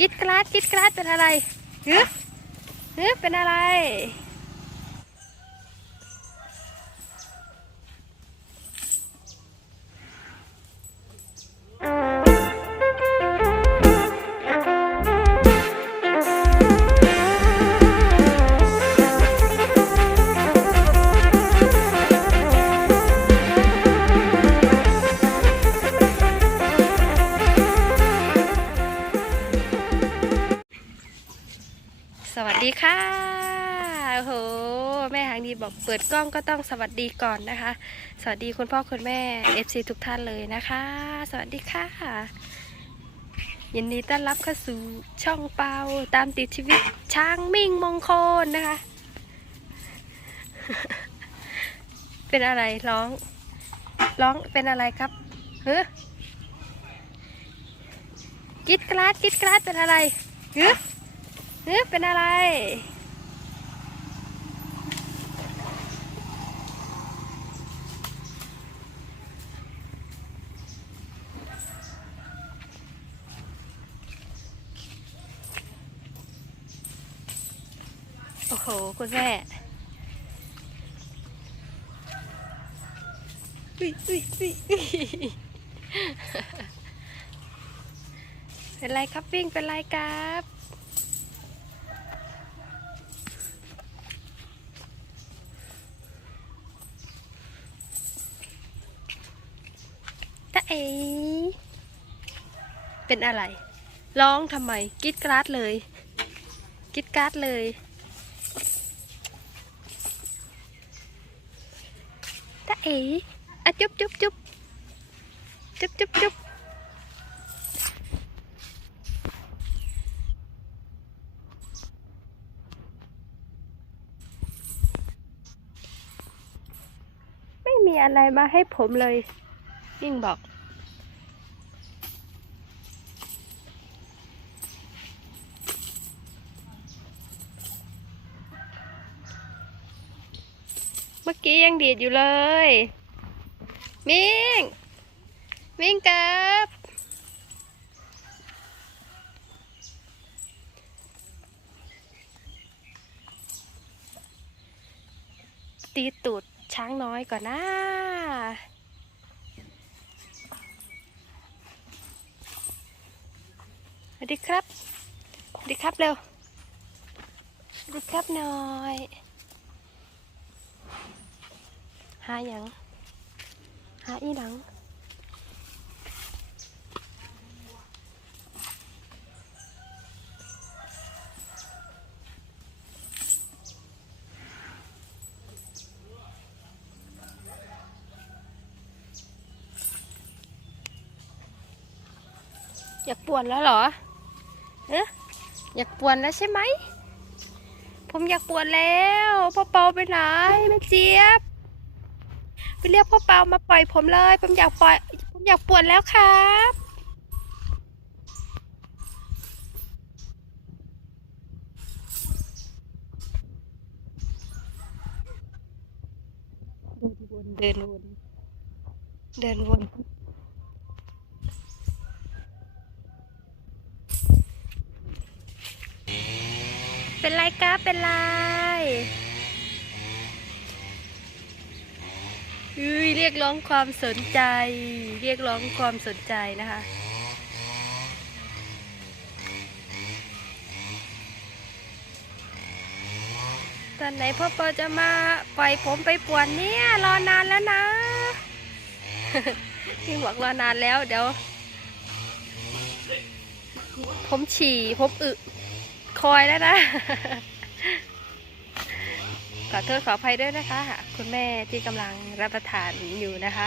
กิดกราดกิดกราดเป็นอะไรเฮ้ยเฮ้ยเป็นอะไร ดีค่ะโอ้โหแม่หางดีบอกเปิดกล้องก็ต้องสวัสดีก่อนนะคะ สวัสดีคุณพ่อคุณแม่ FC ทุกท่านเลยนะคะ สวัสดีค่ะ ยินดีต้อนรับเข้าสู่ช่องเปาตามติดชีวิตช้างมิ่งมงคลนะคะ เป็นอะไรร้องร้องเป็นอะไรครับเฮ้ยกิดกราดกิดกราดเป็นอะไรเฮ้ย เฮ้ยเป็นอะไร โอ้โห คุณแม่อุ๊ยอุ๊ยอุ๊ยอุ๊ยเป็นไรครับวิ่งเป็นไรครับ เอเป็นอะไร ร้องทำไมกรีดกราดเลยกรีดกราดเลย ตาเอ๋อะจุ๊บจุ๊บจุ๊บจุ๊บจุ๊บจุ๊บไม่มีอะไรมาให้ผมเลยยิ่งบอก เมื่อกี้ยังดีดอยู่เลย มิงมิงกับ ตีตูดช้างน้อยก่อนนะสวัสดีครับ สวัสดีครับเร็วสวัสดีครับหน่อย หาหยังหาอีหนังอยากปวนแล้วเหรอเอ๊ะอยากปวนแล้วใช่ไหม ผมอยากปวนแล้วพ่อเปาไปไหนแม่เจี๊ยบ ไปเรียกพ่อเปามาปล่อยผมเลยผมอยากปล่อยผมอยากป่วนแล้วครับเดินวนเดินวนเดินวนเป็นไรครับเป็นไร เรียกร้องความสนใจ เรียกร้องความสนใจนะคะ ตอนไหนพ่อปอจะมาปล่อยผมไปป่วนเนี่ย รอนานแล้วนะพี่บอกรอนานแล้วเดี๋ยว ผมฉี่ ผมอึ คอยแล้วนะ ขอโทษขออภัยด้วยนะคะ คุณแม่ที่กำลังรับประทานอยู่นะคะ